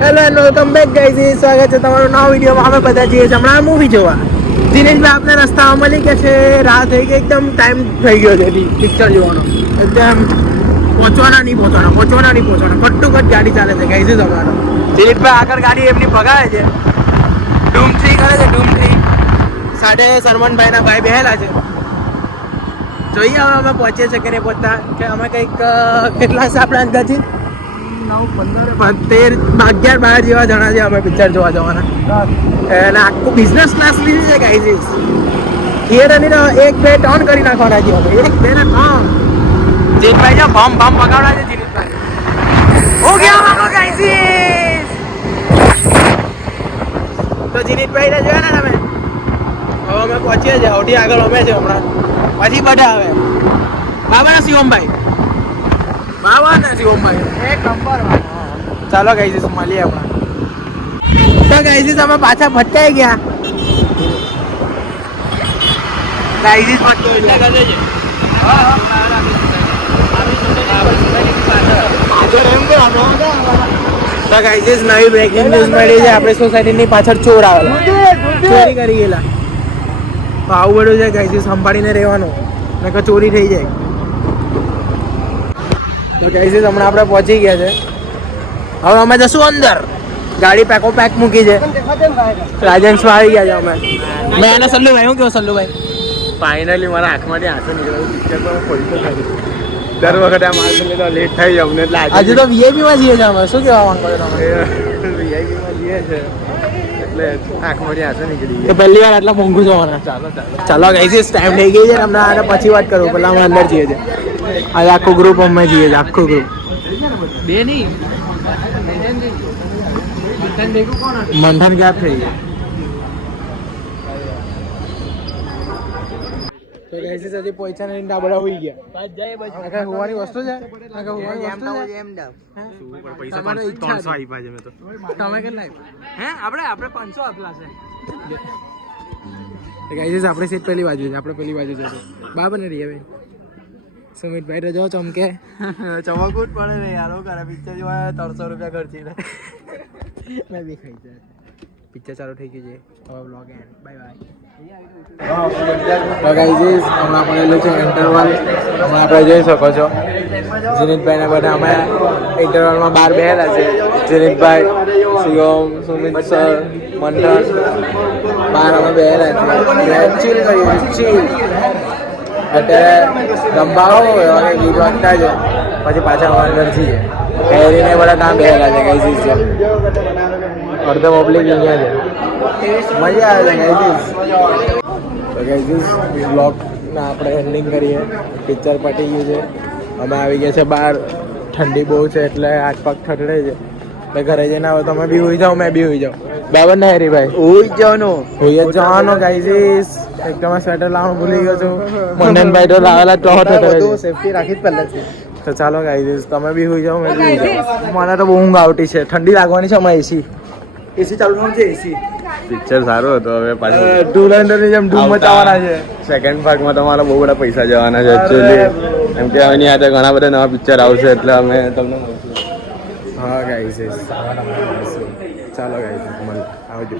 Hello and welcome back guys. સ્વાગત છે તમારું નવા વિડીયોમાં. અમે બધા જઈએ છીએ હમણાં મૂવી જોવા. દિનેશભાઈ આપણે રસ્તામાં મળી ગયા છે. રાત થઈ ગઈ, એકદમ ટાઈમ થઈ ગયો છે પિક્ચર જોવાનો. એકદમ પહોંચવાના નહીં કટ્ટુકટ ગાડી ચાલે છે ગાઈઝ. અમારો દિનેશભાઈ આગળ ગાડી એમની ભગાવે છે, ડૂમટ્રી કરે છે. ડૂમટ્રી સાથે સરવણભાઈના ભાઈ બેહેલા છે. જોઈએ હવે અમે પહોંચીએ છીએ કે નહીં પહોંચતા. કે અમે કંઈક કેટલા છે આપણા અંદાજથી 11-12 જેવા જણા છે અમે પિક્ચર જોવા જવાના. અને આખું બિઝનેસ ક્લાસ લીધી છે ગાઈઝ. થિયેટરની તો 1, 2, 3 કરી નાખવાના છે અમે. 1, 2 ને 3. જીતભાઈ જો બમ પગાવડા છે. જીતભાઈ હો ગયા ગાઈઝ. તો જીનીતભાઈ ને જોયા ને તમે. હવે અમે પહોંચીએ છીએ. સૌથી આગળ અમે છે હમણાં. પછી બધા આવે બાબા શિવમભાઈ. એક નંબર. ચાલો ગાઈઝ મળીએ હમણાં. તો ગાઈઝ અમે પાછા ભટકાઈ ગયા. ગાઈઝ ભટકાઈ એટલે ગમે છે. તો ગાઈઝ નવી બ્રેકિંગ ન્યૂઝ મળી છે. આપણી સોસાયટીની પાછળ ચોર આવેલા, ચોરી કરી ગયેલા. તો આવું બધું છે ગાઈઝ, સંભાળીને રહેવાનું નકર ચોરી થઈ જાય. તો ગાઈઝ હમણાં આપણે પહોંચી ગયા છે. હવે અમે જશું અંદર. ગાડી પેકો પેક મૂકી છે. રાજેન્સમાં આવી ગયા છે અમે. મેં એને સલ્લુભાઈ શું કહો સલ્લુભાઈ? ફાઇનલી મારા આંખમાંથી આંસુ નીકળ્યું. પિક્ચર તો ખોલતો નથી. દર વખતે આ માણસો તો લેટ થઈ જાય અમને. એટલે આજે તો વીઆઈપીમાં જઈએ છીએ અમે. શું કહેવા માંગો છો તમે? વીઆઈપીમાં જઈએ છે એટલે આંખમાંથી આંસુ નીકળી તો પહેલી વાર આટલા મોંઘું જવાના. ચાલો ગાઈઝ ટાઈમ થઈ ગઈ છે. હમણાં આને પછી વાત કરું. પહેલાં અમે અંદર જઈએ છીએ. આજે આખું ગ્રુપ અમે જઈએ છીએ. આખું ગ્રુપ બે નહીં મંથન ક્યાં થઈ ગયા. તો ગાઈઝ હજી પૈસા નહીં. ડાબડા હોઈ ગયા. હોવાની વસ્તુ છે. પૈસા 300 આપ્યા છે મેં તો. તમે કેટલા હે? આપણે 500 આપલા છે. ગાઈઝ આપણે સીટ પેલી બાજુ છે. આપણે પેલી બાજુ જશે. બાબર ને રહીએ ભાઈ. સુમિતભાઈ તો જો ચમકે. ચમકવું જ પડે ને યાર. કરે પિક્ચર જોવા 300 રૂપિયા ખર્ચી લે. મેં બી ખાઈ જાય. પિક્ચર ચાલુ થઈ ગયું છે. હવે બ્લોગ એન્ડ. Bye bye. તો ગાઈઝ હમણાં પડેલું છે ઇન્ટરવલ. હમણાં આપણે જોઈ શકો છો જીનિતભાઈને બધા અમે ઇન્ટરવલમાં બહાર બેઠેલા છે. જીનિતભાઈ, શિવમ, સુમિત સર, મંથન બહાર અમે બેઠેલા છે. ચીલ કરીએ ચીલ. અત્યારે ગંબાઓ અને ગીત વાગતા છે. પછી પાછા અમે અંદર છીએ. હેરીને બધા ત્યાં બેઠેલા છે ગાઈઝ. છે અડધો પબ્લિક અહીંયા છે. મજા આવે છે ગાઈઝ. તો ગાઈઝ બ્લોગના આપણે એન્ડિંગ કરીએ. પિક્ચર પતી ગયું છે. અમે આવી ગયા છે બહાર. ઠંડી બહુ છે એટલે હાથ પગ ઠઠડે છે. એટલે ઘરે જઈને આવો તમે બી હોઈ જાઓ, મેં બી હોઈ જાઉં. બરાબર ને હેરીભાઈ? હોઈ જ જવાનું ગાઈઝ. એકદમ સ્વેટર લાવવાનું ભૂલી ગયો છું. મંડનભાઈ તો લાવેલા તો સેફટી રાખી જ પહેલાથી. તો ચાલો ગાઈઝ તમે બી હોઈ જાઓ, મેં બી હોઈ જાઉં. મને તો બહુ ઊંઘ આવતી છે. ઠંડી લાગવાની છે. અમારે એસી ચાલુ છે. એસી પિક્ચર સારું હતું. હવે પાછું ધુરંધરની જેમ ધૂમ મચાવવાના છે. સેકન્ડ પાર્ટમાં તમારા બહુ બધા પૈસા જવાના છે એકચ્યુઅલી. એમ કે એની સાથે ઘણા બધા નવા પિક્ચર આવશે એટલે અમે તમને મળશું. હા ગાઈઝ ચાલો ગાઈઝ આવજો.